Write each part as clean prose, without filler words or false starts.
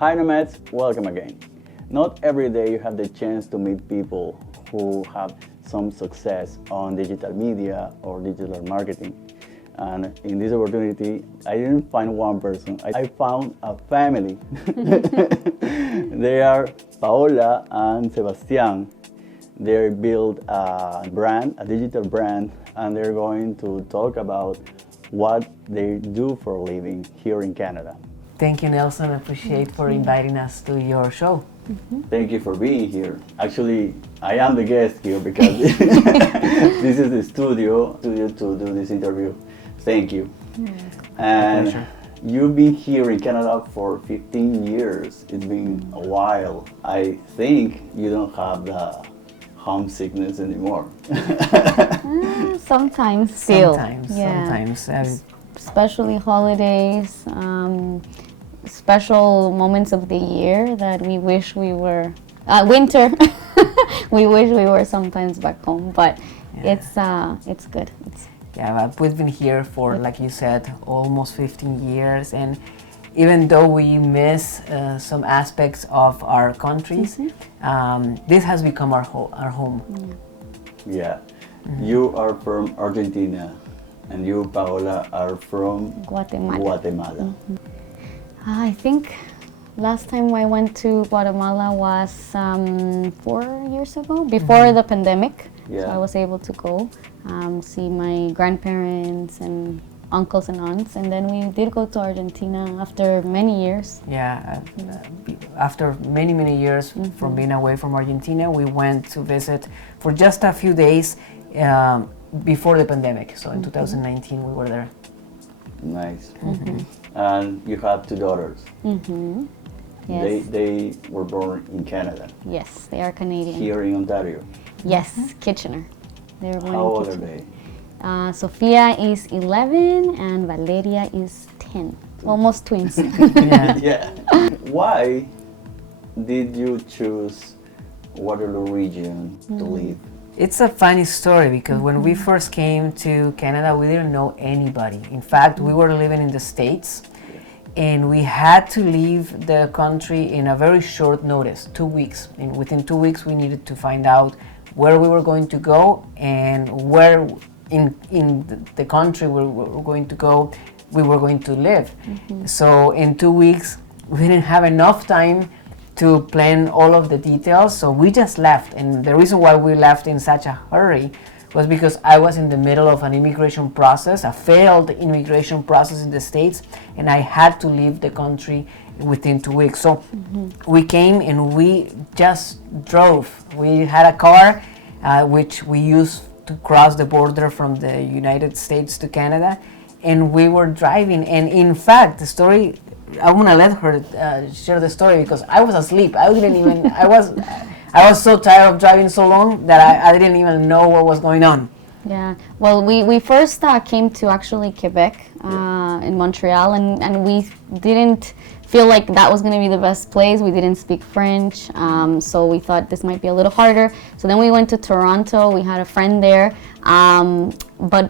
Hi nomads, welcome again. Not every day you have the chance to meet people who have some success on digital media or digital marketing. And in this opportunity, I didn't find one person, I found a family. They are Paola and Sebastian. They built a brand, a digital brand, and they're going to talk about what they do for a living here in Canada. Thank you, Nelson. I appreciate for inviting us to your show. Thank you for being here. Actually, I am the guest here because this is the studio to do this interview. Thank you. And pleasure. You've been here in Canada for 15 years. It's been a while. I think you don't have the homesickness anymore. Sometimes still. Sometimes. Especially holidays, special moments of the year that we wish we were, winter, we wish we were sometimes back home, but it's good. But we've been here for, like you said, almost 15 years, and even though we miss some aspects of our countries, this has become our home. Yeah. You are from Argentina, and you, Paola, are from Guatemala. I think last time I went to Guatemala was 4 years ago, before the pandemic. Yeah. So I was able to go see my grandparents and uncles and aunts, and then we did go to Argentina after many years. After many years from being away from Argentina, we went to visit for just a few days before the pandemic. So in 2019 we were there. Nice. And you have two daughters. Yes. They were born in Canada. Yes, they are Canadian. Here in Ontario. Yes, Kitchener. They were born How in old are Kitchener. they? Sophia is 11 and Valeria is 10. Almost twins. Yeah. Why did you choose Waterloo region to live? It's a funny story because when we first came to Canada, we didn't know anybody. In fact, we were living in the States, and we had to leave the country in a very short notice, 2 weeks. And within 2 weeks, we needed to find out where we were going to go and where in the country we were going to go, we were going to live. So in 2 weeks, we didn't have enough time to plan all of the details, so we just left. And the reason why we left in such a hurry was because I was in the middle of an immigration process, a failed immigration process in the States, and I had to leave the country within 2 weeks. So we came and we just drove. We had a car which we used to cross the border from the United States to Canada, and we were driving. And in fact, the story, I want to let her share the story because I was asleep. I was so tired of driving so long that I didn't even know what was going on. Yeah, well, we first came to actually Quebec in Montreal, and we didn't feel like that was going to be the best place. We didn't speak French, so we thought this might be a little harder. So then we went to Toronto. We had a friend there, but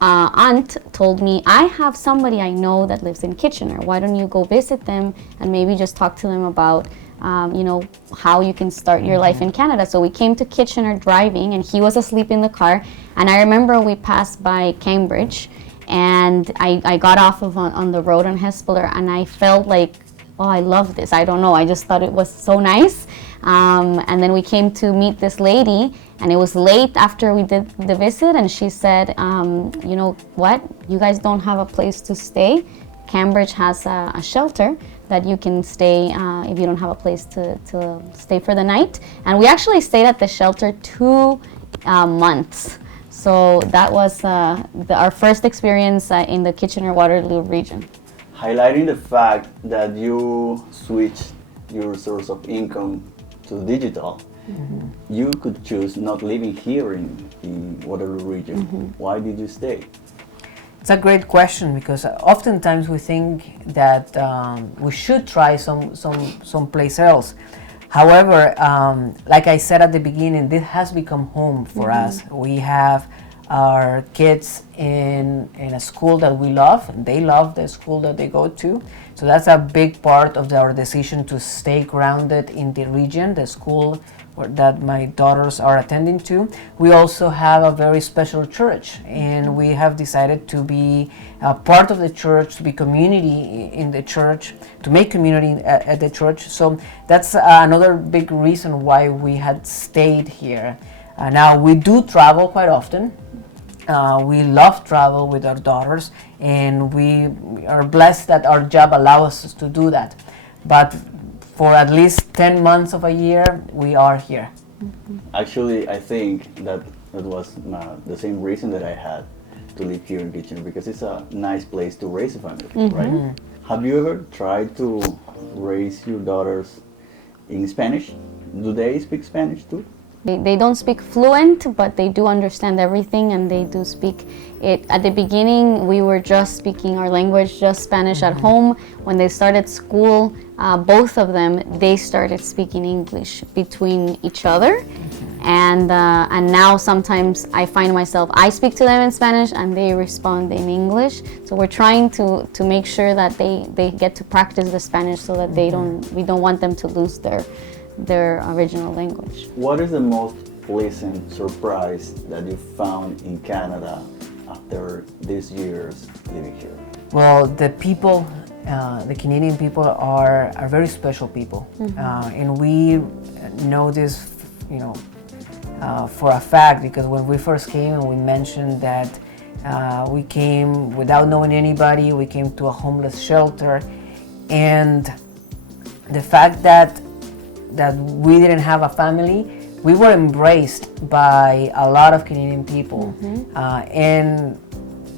aunt told me, I have somebody I know that lives in Kitchener. Why don't you go visit them and maybe just talk to them about how you can start your life in Canada. So we came to Kitchener driving, and he was asleep in the car. And I remember we passed by Cambridge, and I got off on the road on Hespeler, and I felt like, oh, I love this. I don't know. I just thought it was so nice. And then we came to meet this lady, and it was late after we did the visit, and she said, you know what? You guys don't have a place to stay. Cambridge has a shelter that you can stay if you don't have a place to stay for the night. And we actually stayed at the shelter 2 months. So that was our first experience in the Kitchener-Waterloo region. Highlighting the fact that you switched your source of income to digital, you could choose not living here in Waterloo region. Why did you stay? It's a great question because oftentimes we think that we should try some place else. However, like I said at the beginning, this has become home for us. We have our kids in a school that we love, and they love the school that they go to. So that's a big part of our decision to stay grounded in the region, the school that my daughters are attending to. We also have a very special church, and we have decided to be a part of the church, to be community in the church, to make community at the church. So that's another big reason why we had stayed here. Now we do travel quite often. We love travel with our daughters, and we are blessed that our job allows us to do that. But for at least 10 months of a year, we are here. Actually, I think that was the same reason that I had to live here in Kitchener, because it's a nice place to raise a family, right? Have you ever tried to raise your daughters in Spanish? Do they speak Spanish too? They don't speak fluent, but they do understand everything, and they do speak it. At the beginning, we were just speaking our language, just Spanish at home. When they started school, both of them, they started speaking English between each other. And now sometimes I find myself, I speak to them in Spanish and they respond in English. So we're trying to make sure that they get to practice the Spanish, so that we don't want them to lose their original language. What is the most pleasant surprise that you found in Canada after these years living here? Well, the people, the Canadian people are very special people, and we know this, for a fact, because when we first came and we mentioned that we came without knowing anybody, we came to a homeless shelter, and the fact that we didn't have a family, we were embraced by a lot of Canadian people, and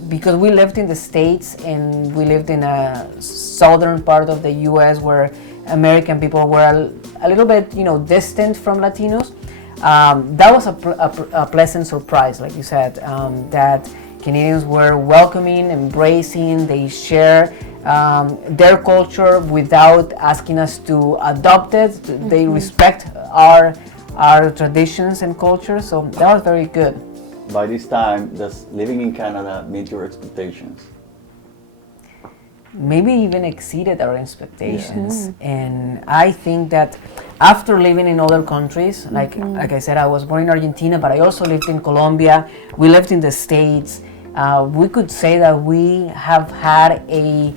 because we lived in the States and we lived in a southern part of the U.S. where American people were a little bit, distant from Latinos. That was a pleasant surprise, like you said, that Canadians were welcoming, embracing, they share their culture without asking us to adopt it. They respect our traditions and culture, so that was very good. By this time, does living in Canada meet your expectations? Maybe even exceeded our expectations. And I think that after living in other countries, like I said, I was born in Argentina, but I also lived in Colombia, we lived in the States, we could say that we have had a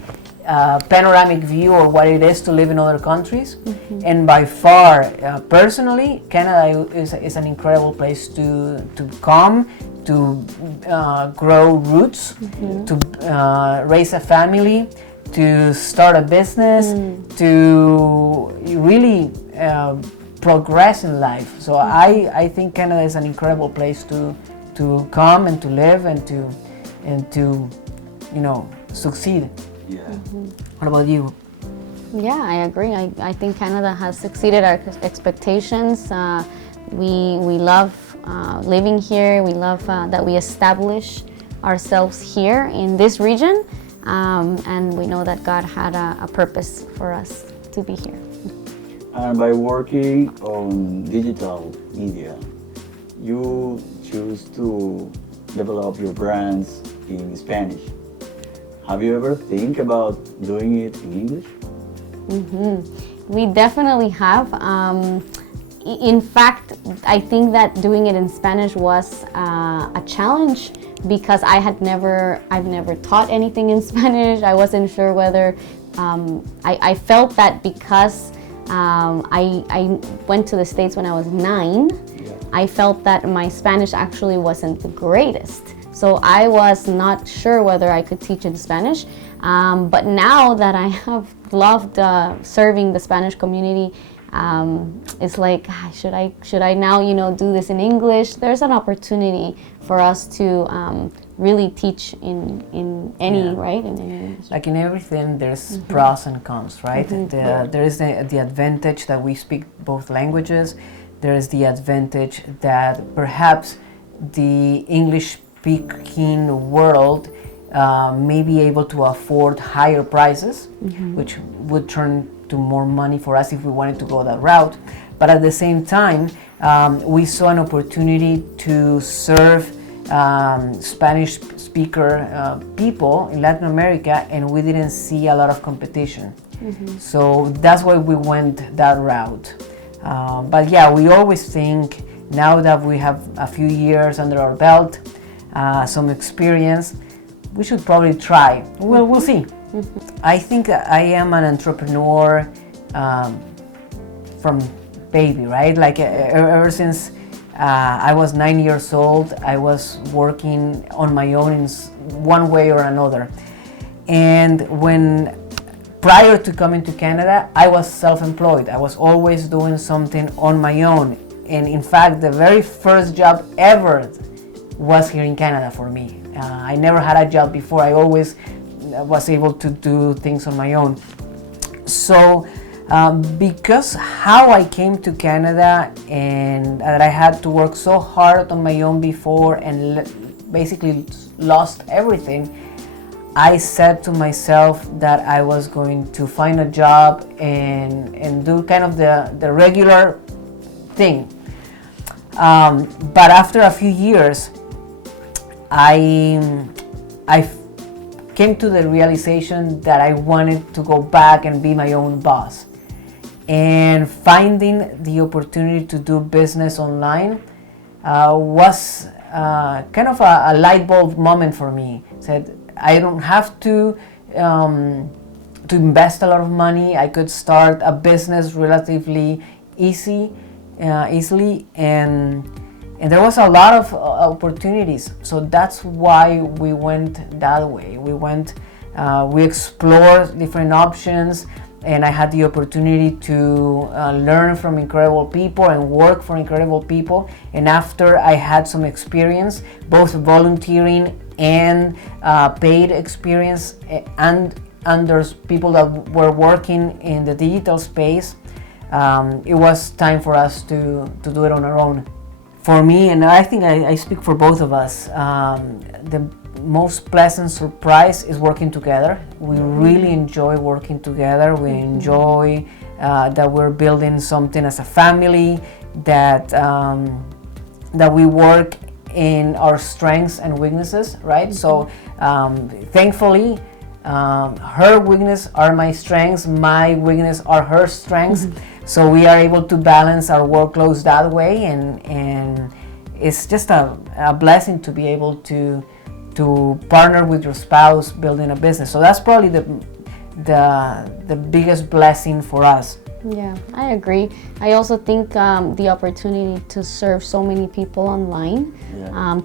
panoramic view of what it is to live in other countries. And by far, personally, Canada is an incredible place to come, to grow roots, to raise a family, to start a business, to really progress in life. So I think Canada is an incredible place to come and to live and to succeed. Yeah. What about you? Yeah, I agree. I think Canada has exceeded our expectations. We love living here. We love that we establish ourselves here in this region, and we know that God had a purpose for us to be here. And by working on digital media, you choose to develop your brands in Spanish. Have you ever think about doing it in English? We definitely have. In fact, I think that doing it in Spanish was a challenge, because I've never taught anything in Spanish. I wasn't sure whether I felt that because I went to the States when I was 9. I felt that my Spanish actually wasn't the greatest. So I was not sure whether I could teach in Spanish. But now that I have loved serving the Spanish community, it's like, should I now do this in English? There's an opportunity for us to really teach in any, right? In any. Like in everything, there's pros and cons, right? There is the advantage that we speak both languages. There is the advantage that perhaps the English-speaking world may be able to afford higher prices, which would turn to more money for us if we wanted to go that route. But at the same time, we saw an opportunity to serve Spanish speaker people in Latin America, and we didn't see a lot of competition. So that's why we went that route. But yeah, we always think, now that we have a few years under our belt, some experience, we should probably try. We'll see. I think I am an entrepreneur from baby, right? Like ever since I was 9 years old, I was working on my own in one way or another. And prior to coming to Canada, I was self-employed. I was always doing something on my own. And in fact, the very first job ever was here in Canada for me. I never had a job before. I always was able to do things on my own. So because how I came to Canada and that I had to work so hard on my own before and basically lost everything, I said to myself that I was going to find a job and do kind of the regular thing. But after a few years, I came to the realization that I wanted to go back and be my own boss. And finding the opportunity to do business online was kind of a light bulb moment for me. Said, I don't have to invest a lot of money. I could start a business relatively easily, and there was a lot of opportunities. So that's why we went that way. We explored different options, and I had the opportunity to learn from incredible people and work for incredible people. And after I had some experience, both volunteering and paid experience, and under people that were working in the digital space, it was time for us to do it on our own. For me, and I think I speak for both of us, the most pleasant surprise is working together. We really enjoy working together. We enjoy that we're building something as a family, that we work in our strengths and weaknesses, right? So thankfully, her weakness are my strengths, my weakness are her strengths. So we are able to balance our workloads that way, and it's just a blessing to be able to partner with your spouse building a business. So that's probably the biggest blessing for us. Yeah, I agree. I also think the opportunity to serve so many people online,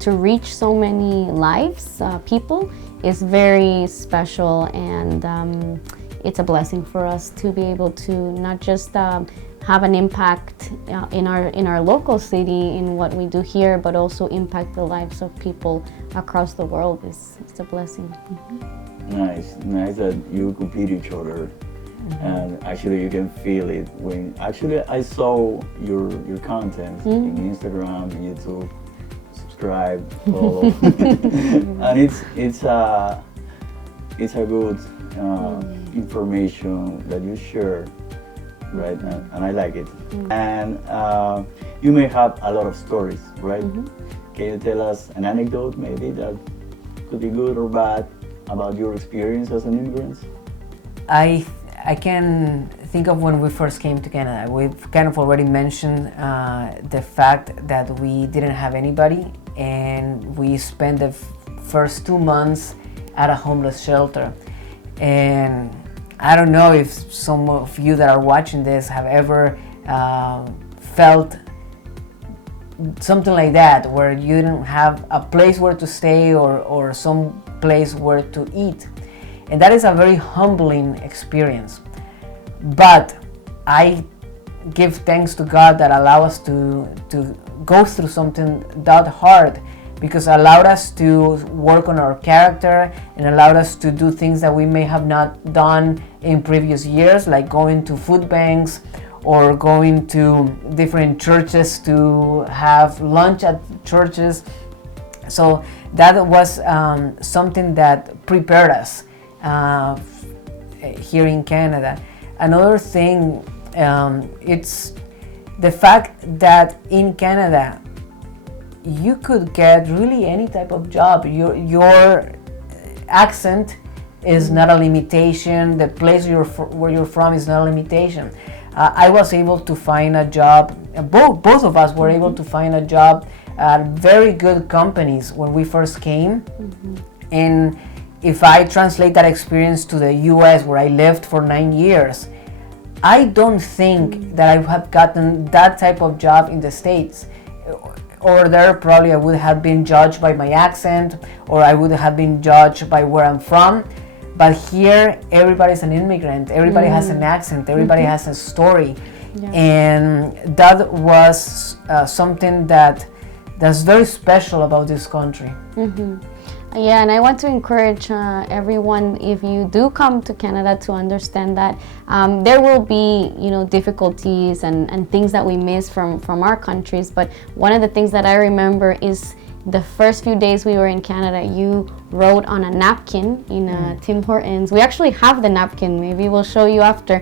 to reach so many lives, people, is very special, and it's a blessing for us to be able to not just have an impact in our local city in what we do here, but also impact the lives of people across the world. It's a blessing. Nice that you complete each other. And actually you can feel it when actually I saw your content in Instagram, YouTube, subscribe, follow. And it's a good information that you share, right? And I like it. And you may have a lot of stories, right? Can you tell us an anecdote maybe that could be good or bad about your experience as an immigrant? I can think of when we first came to Canada. We've kind of already mentioned the fact that we didn't have anybody, and we spent the first 2 months at a homeless shelter. And I don't know if some of you that are watching this have ever felt something like that, where you didn't have a place where to stay or some place where to eat. And that is a very humbling experience. But I give thanks to God that allowed us to go through something that hard, because it allowed us to work on our character and allowed us to do things that we may have not done in previous years, like going to food banks or going to different churches to have lunch at churches. So that was something that prepared us here in Canada. Another thing, it's the fact that in Canada you could get really any type of job. Your accent is not a limitation. The place where you're from is not a limitation. I was able to find a job. Both of us were able to find a job at very good companies when we first came. And if I translate that experience to the U.S., where I lived for 9 years, I don't think that I have gotten that type of job in the States. Or there probably I would have been judged by my accent, or I would have been judged by where I'm from. But here, everybody's an immigrant. Everybody has an accent. Everybody has a story. Yeah. And that was something that's very special about this country. Yeah, and I want to encourage everyone, if you do come to Canada, to understand that there will be, difficulties and things that we miss from our countries. But one of the things that I remember is the first few days we were in Canada, you wrote on a napkin in Tim Hortons. We actually have the napkin, maybe we'll show you after,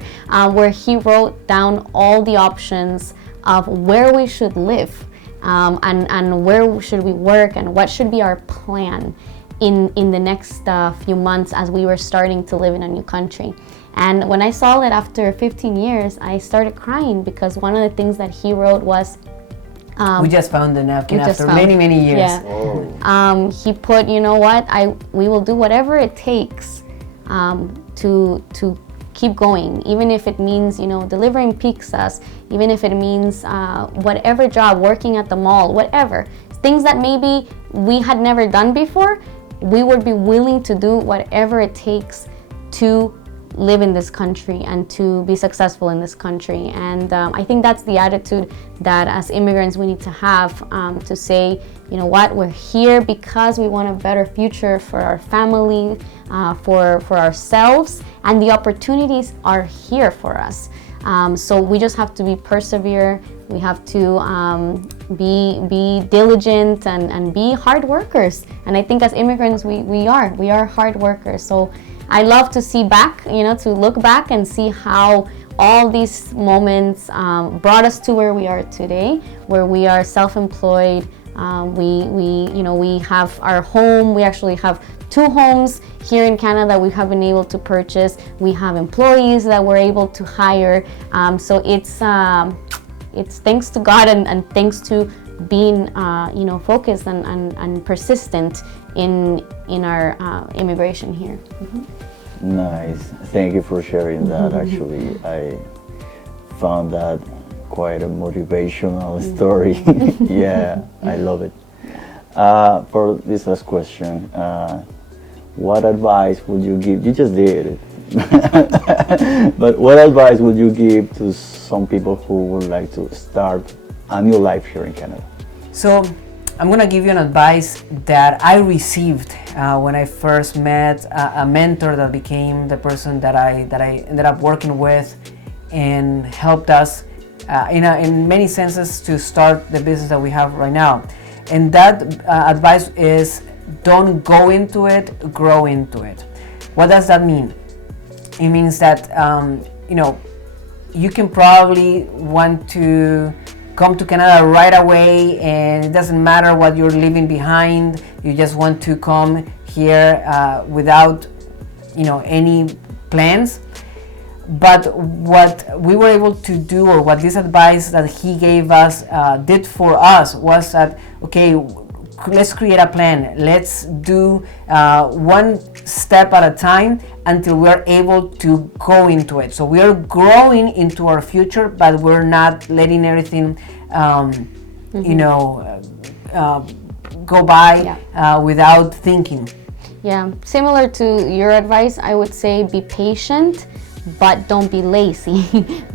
where he wrote down all the options of where we should live, and where should we work, and what should be our plan in the next few months as we were starting to live in a new country. And when I saw it after 15 years, I started crying, because one of the things that he wrote was, we just found the napkin after many years. Yeah. Oh. He put, we will do whatever it takes to keep going, even if it means, delivering pizzas, even if it means whatever job, working at the mall, whatever. Things that maybe we had never done before, we would be willing to do whatever it takes to live in this country and to be successful in this country. And I think that's the attitude that as immigrants we need to have, to say, we're here because we want a better future for our family, for ourselves, and the opportunities are here for us. So we just have to be persevere. We have to be diligent and be hard workers. And I think as immigrants we are hard workers. So I love to see back, to look back and see how all these moments brought us to where we are today, where we are self-employed. We have our home. We actually have 2 homes here in Canada we have been able to purchase. We have employees that we're able to hire. So it's thanks to God and thanks to being focused and persistent in our immigration here. Nice. Thank you for sharing that. Actually, I found that quite a motivational story. Yeah, I love it. For this last question, what advice would you give? You just did it. But what advice would you give to some people who would like to start a new life here in Canada? So I'm gonna give you an advice that I received when I first met a mentor that became the person that I ended up working with and helped us in many senses to start the business that we have right now. And that advice is, don't go into it, grow into it. What does that mean? It means that you can probably want to come to Canada right away, and it doesn't matter what you're leaving behind. You just want to come here without any plans. But what we were able to do, or what this advice that he gave us did for us, was that, okay, let's create a plan. Let's do one step at a time until we're able to go into it. So we growing into our future, but we're not letting everything, go by without thinking. Yeah, similar to your advice, I would say be patient, but don't be lazy.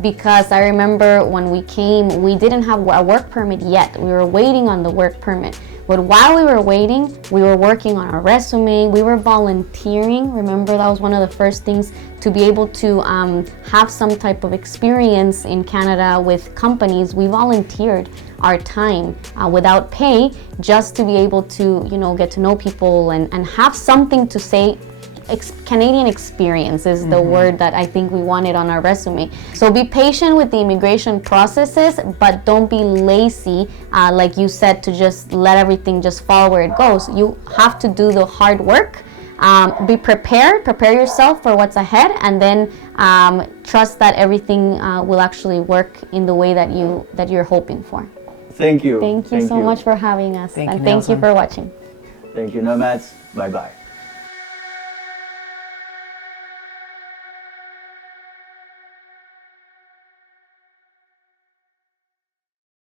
Because I remember when we came, we didn't have a work permit yet. We were waiting on the work permit. But while we were waiting, we were working on our resume, we were volunteering. Remember, that was one of the first things, to be able to have some type of experience in Canada with companies. We volunteered our time without pay, just to be able to, get to know people and have something to say Canadian experience is the word that I think we wanted on our resume. So be patient with the immigration processes, but don't be lazy, like you said, to just let everything just fall where it goes. You have to do the hard work. Be prepared, prepare yourself for what's ahead, and then trust that everything will actually work in the way that you're hoping for. Thank you. Thank you so much for having us, Thank and you, thank you Nelson. for watching. Thank you, Nomads. Bye-bye.